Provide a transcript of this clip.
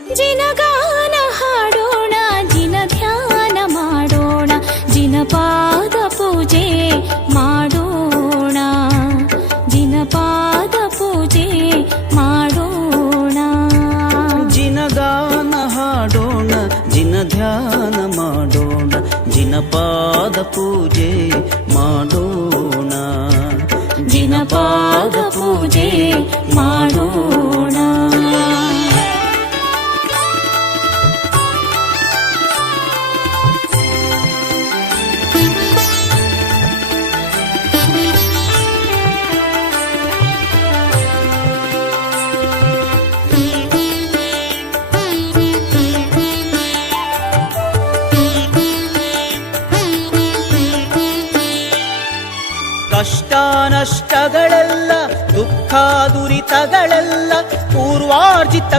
ಜಿನಗಾನ ಹಾಡೋಣ, ಜಿನ ಧ್ಯಾನ ಮಾಡೋಣ, ಜಿನಪಾದ ಪೂಜೆ ಮಾಡೋಣ, ಜಿನಪಾದ ಪೂಜೆ ಮಾಡೋಣ. ಜಿನಗಾನ ಹಾಡೋಣ, ಜಿನ ಧ್ಯಾನ ಮಾಡೋಣ, ಜಿನಪಾದ ಪೂಜೆ ಮಾಡೋಣ, ಜಿನಪಾದ ಪೂಜೆ ಮಾಡೋಣ. ಕಷ್ಟ ನಷ್ಟಗಳೆಲ್ಲ ದುಃಖ ದುರಿತಗಳೆಲ್ಲ ಪೂರ್ವಾರ್ಜಿತ